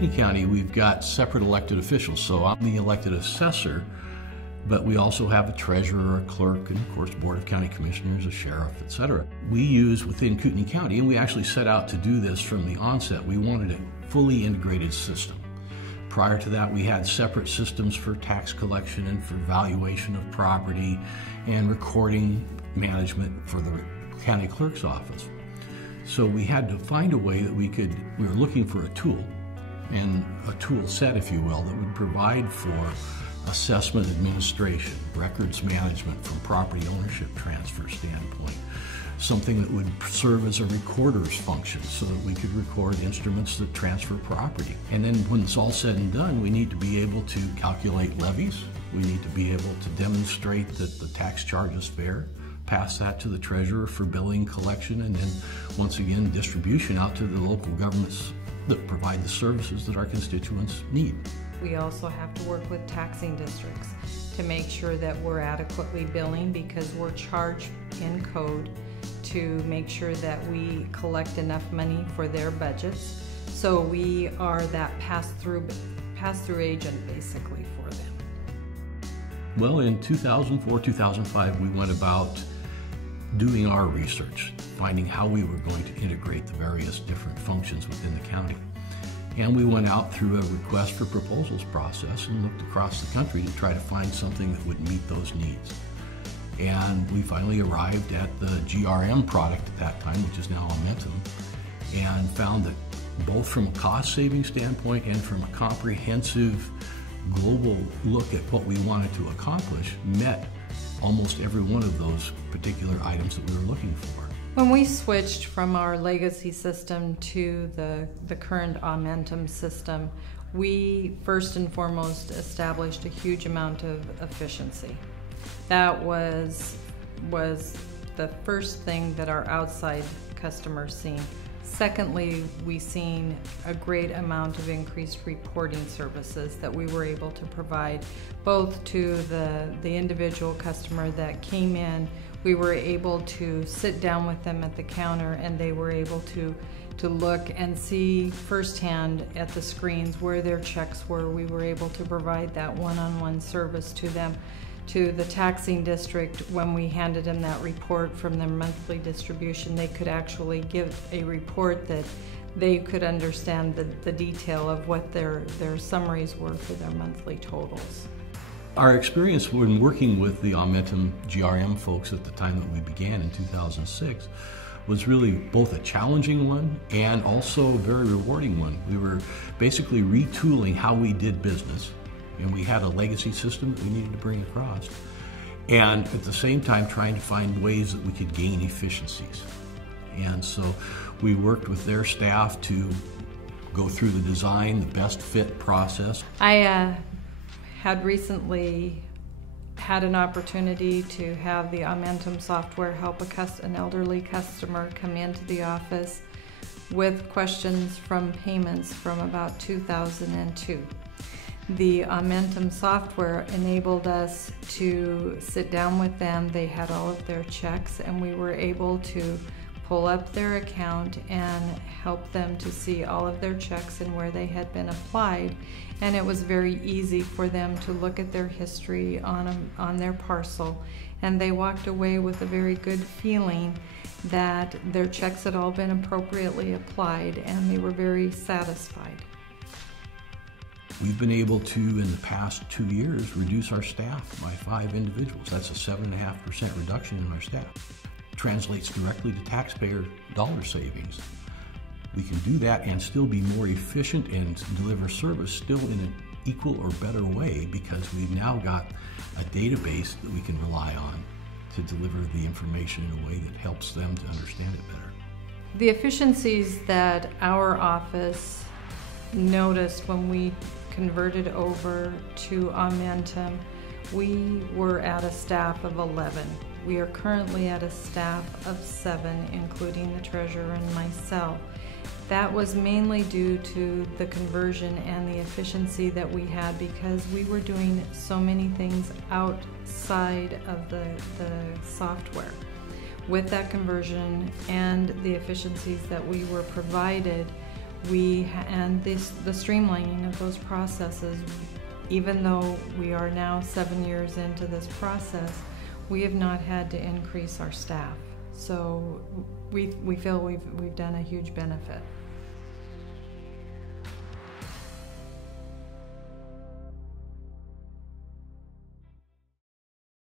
Kootenai County, we've got separate elected officials. So I'm the elected assessor, but we also have a treasurer, a clerk, and of course, Board of County Commissioners, a sheriff, etc. We use within Kootenai County, and we actually set out to do this from the onset. We wanted a fully integrated system. Prior to that, we had separate systems for tax collection and for valuation of property and recording management for the county clerk's office. So we had to find a way that we were looking for a tool, and a tool set, if you will, that would provide for assessment administration, records management from property ownership transfer standpoint, something that would serve as a recorder's function so that we could record instruments that transfer property. And then when it's all said and done, we need to be able to calculate levies. We need to be able to demonstrate that the tax charge is fair, pass that to the treasurer for billing, collection, and then once again distribution out to the local governments that provide the services that our constituents need. We also have to work with taxing districts to make sure that we're adequately billing, because we're charged in code to make sure that we collect enough money for their budgets. So we are that pass-through agent basically for them. Well, in 2004, 2005, we went about doing our research, finding how we were going to integrate the various different functions within the county. And we went out through a request for proposals process and looked across the country to try to find something that would meet those needs. And we finally arrived at the GRM product at that time, which is now Aumentum, and found that both from a cost-saving standpoint and from a comprehensive global look at what we wanted to accomplish, met almost every one of those particular items that we were looking for. When we switched from our legacy system to the current Aumentum system, we first and foremost established a huge amount of efficiency. That was the first thing that our outside customers seen. Secondly, we seen a great amount of increased reporting services that we were able to provide both to the individual customer that came in. We were able to sit down with them at the counter, and they were able to look and see firsthand at the screens where their checks were. We were able to provide that one-on-one service to them. To the taxing district, when we handed them that report from their monthly distribution, they could actually give a report that they could understand the detail of what their summaries were for their monthly totals. Our experience when working with the Aumentum GRM folks at the time that we began in 2006 was really both a challenging one and also a very rewarding one. We were basically retooling how we did business, and we had a legacy system that we needed to bring across, and at the same time trying to find ways that we could gain efficiencies. And so we worked with their staff to go through the design, the best fit process. I had recently had an opportunity to have the Aumentum software help an elderly customer come into the office with questions from payments from about 2002. The Aumentum software enabled us to sit down with them. They had all of their checks, and we were able to pull up their account and help them to see all of their checks and where they had been applied. And it was very easy for them to look at their history on their parcel, and they walked away with a very good feeling that their checks had all been appropriately applied, and they were very satisfied. We've been able to, in the past 2 years, reduce our staff by 5 individuals. That's a 7.5% reduction in our staff. Translates directly to taxpayer dollar savings. We can do that and still be more efficient and deliver service still in an equal or better way, because we've now got a database that we can rely on to deliver the information in a way that helps them to understand it better. The efficiencies that our office noticed when we converted over to Aumentum, we were at a staff of 11. We are currently at a staff of 7, including the treasurer and myself. That was mainly due to the conversion and the efficiency that we had, because we were doing so many things outside of the software. With that conversion and the efficiencies that we were provided, And the streamlining of those processes, even though we are now 7 years into this process, we have not had to increase our staff. So we feel we've done a huge benefit.